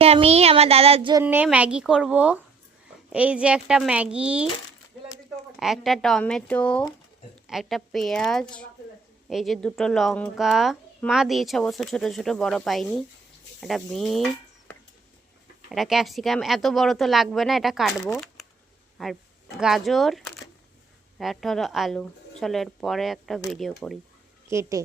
আমি আমার দাদার জন্য ম্যাগি করব। এই যে একটা ম্যাগি, একটা টমেটো, একটা পেঁয়াজ, এই যে দুটো লঙ্কা, মা দিয়েছে অবশ্য ছোট ছোট, বড় পাইনি, একটা বিন, একটা ক্যাপসিকাম, এত বড় তো লাগবে না, এটা কাটবো, আর গাজর, আর একটা হলো আলু। চলো এর পরে একটা ভিডিও করি কেটে।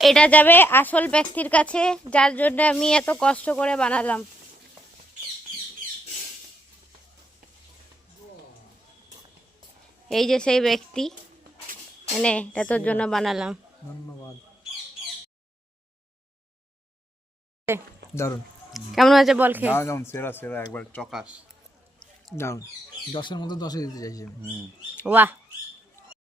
এটা যাবে আসল ব্যক্তির কাছে, যার জন্য আমি এত কষ্ট করে বানালাম। এই যে সেই ব্যক্তি, মানে এটা তোর জন্য বানালাম। ধন্যবাদ। দারুণ কেমন আছে বল খেয়ে? যেমন সেরা সেরা একবার চকাস। দারুণ 10-এর মধ্যে 10 দিতে চাইছি আমি। বাহ